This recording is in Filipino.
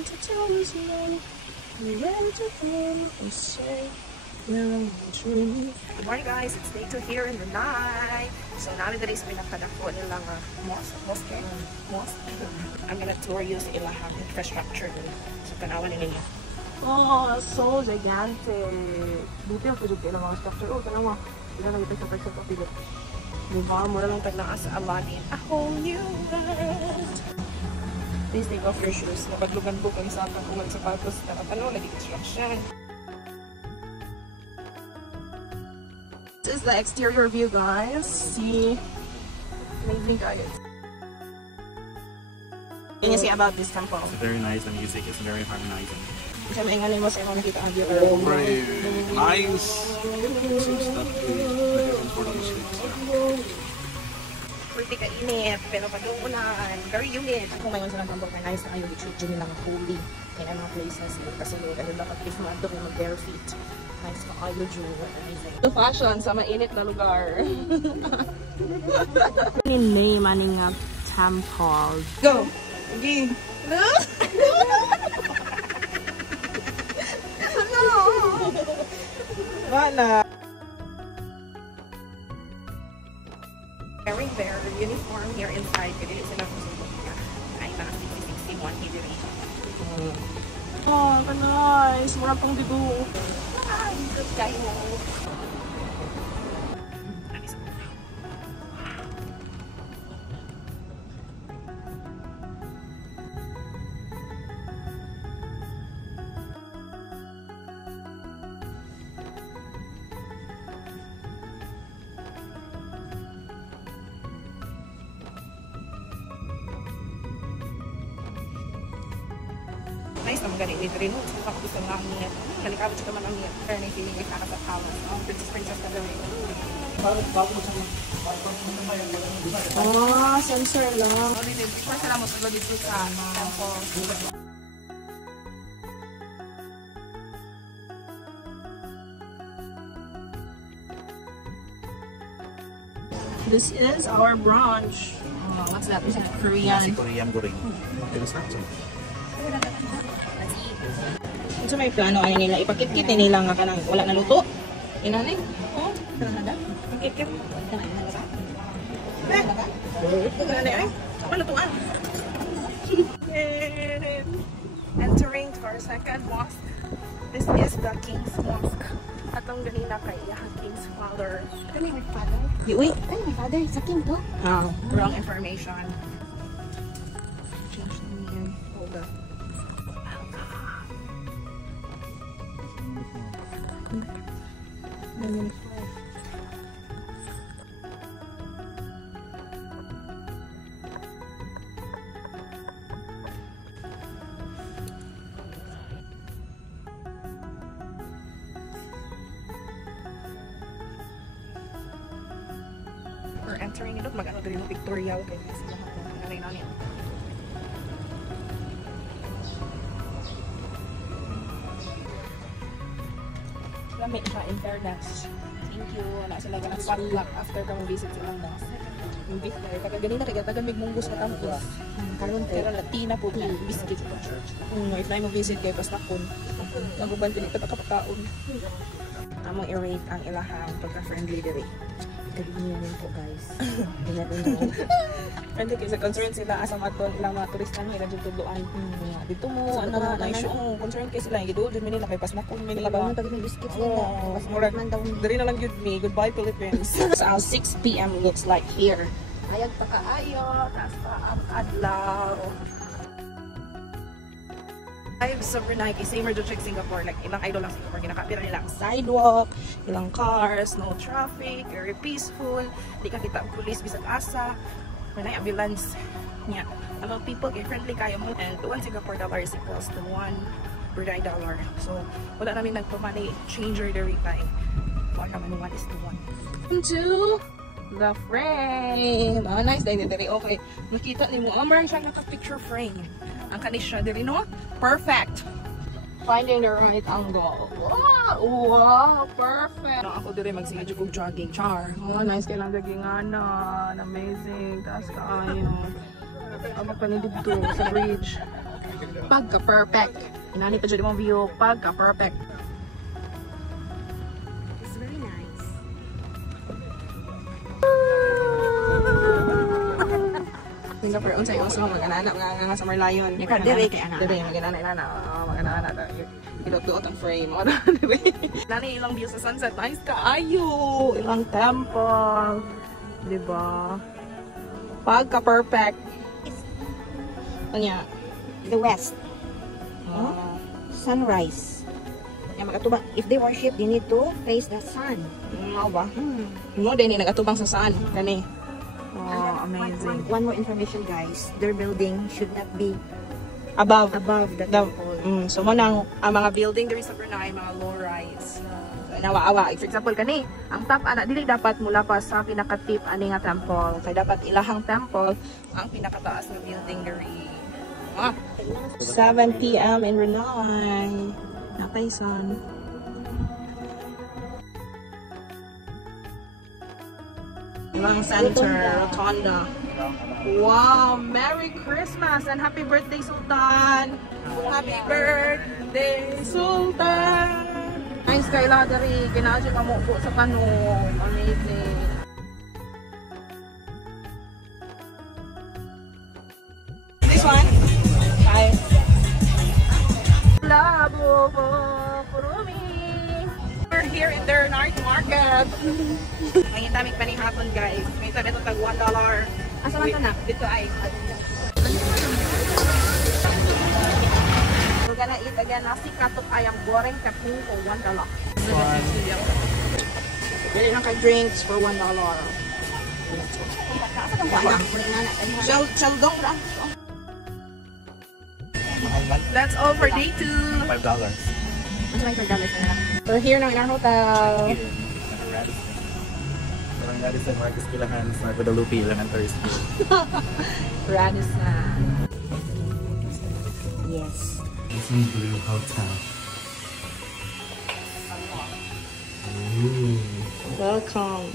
want to tell this man, you ready to come and say, you're a dream. Good morning guys, it's day 2 here in the night. So namin dali sa pinakadako nilang mosque. I'm gonna tour you sa ilahang infrastructure sa tanawan nila. Oh, so gigantic. Buti ang pwede ilang mga structure. Oh, tanawa. Hindi na nagipag sa kapilot. Diba? Mura lang taglaan sa Aladdin. A whole new world. Please take off your shoes. Napaglugan po kung sa akin kung magsapatos na ano, lagi construction. This is the exterior view, guys. See? Amazing, guys. What can you say about this temple? It's very nice. The music is very harmonizing. Siya may ingani mo sa mga nakita ang view. Very nice. Seems that the heaven for the Muslims. Pretty kainit, pero pag-uunan, very humid. Kung mayon sa temple, kaya nice na kayo i-treat dyan nilang holy. Kaya mga places, kasi ano dapat if mo ando kayo mag-bare feet. Nice pa kayo dyan, amazing. The fashion sa mainit na lugar. Name aning temple. Go! Again! No! Wala. Wearing their uniform here inside. It is enough to say, ay, parang 60-61 here. Oh, nice. Mura pang dito. Ay, good guy mo. Nice naman ganit dito rin. Gusto ko gusto lang niya. Nalikabot siya naman ang niya. Pero na feeling like nakasa palace. Princess ka daw rin. Sensor lang. Before sila mo sila dito sa temple. This is our brunch. What's that? Is it Korean? Korean goreng. So may plano ay nila ipakit-kit nila nga kanang wala na luto. Inani? Oh, kana na da. Pakit-kit. Kana na da. Kana na ay. Ano to ah? Entering to our second mosque. This is the King's Mosque. Atong ganina kay King's Father. Kani may father? Uy, Kani may father sa king to? Wrong information. Change the name. Hold up. We're entering ito, mag-ano din yung pictorial kaya sila nanay namin. Lamig siya, in fairness. Thank you. Wala sila ganang potluck after kang visit silang mosque. Yung beef na rin. Ganina kaya tagamig munggos na tampos. Pero Latina po din. Biscuit po church. If na mo visit kayo, pas nakon. Naguban din ito nakapakaon. Among i-rate ang ilahang pagka-friendly diri. Kalimutan po guys. Friendly kasi concerned sila asang aton ilang mga turista nila dito tudloan. Dito mo ano na issue. Concerned kasi sila giduol din nila kay pas nakon mi nila. Bawon pag may biscuits nila. Mas murag man daw. Diri na lang gyud mi. Goodbye Philippines. So 6 PM looks like here. Ayag pa kaayo, taas pa ang adlaw. I'm super nice. Same to check Singapore. Like, ilang idol lang Singapore. Ginakapira nila ang sidewalk, ilang cars, no traffic, very peaceful. Di ka kita ang police bisag asa. May ambulance niya. A lot of people kay friendly kayo mo. And 1 Singapore dollar is equals to 1 Brunei dollar. So, wala namin nagpa-money changer the time. Wala naman 1 is to 1. To the frame. Oh, nice day diri. Okay. Nakita ni mo. Meron siyang naka-picture frame. Ang kanisya diri, no? Perfect! Finding the right angle. Wow! Wow! Perfect! Ako diri magsigad yung jogging. Char. Oh, nice kay lang daginganan. Amazing. Taas kaayo. Ang magpanidid to sa bridge. pagka-perfect. Inani pa dyan mong view, pagka-perfect. It's very nice. Singapore, unsay uso mag-anak nga sa Merlion. Dire kay anak. Dire mag-anak. Idot-duot ang frame. O, dire. Nani ilang view sa sunset. Nice kaayo. Ilang temple. Diba? Pagka-perfect. Kanya. The west. Sunrise. Yang makatuba, if they worship, they need to face the sun. Ano ba? Mo din nagatubang sa saan. Kani. Oh, amazing. One more information, guys. Their building should not be Above. above the The, temple. so mo nang ang mga building diri sa Brunei, mga low rise. Nawa-awa. For example kani, ang top ana dili dapat mula pa sa pinaka-tip ani nga temple. Kay dapat ilahang temple ang pinakataas nga building diri. 7 p.m. in Brunei. Napay son. Ilang center, rotunda. Wow! Merry Christmas and happy birthday, Sultan! Happy birthday, Sultan! Nice kay Ladari. Kinadyo ka mo po sa kanong. Amazing. This one? Five. Labo po, Kurumi. We're here in their night market. May tamig panihapon, guys. May tabi ito tag $1. Asa man ka na? Dito ay. We're gonna eat again nasi katok ayam goreng kapung for $1. Bili lang kay drinks for $1. Chaldong ra. That's all for day 2. $5. Ano may $4 na lang? We're here now in our hotel. Parang Radisson, Marcus Kilahan, sa Guadalupe, Ilan and Thursday. Radisson. Yes. It's in Blue Hotel. Ooh. Welcome.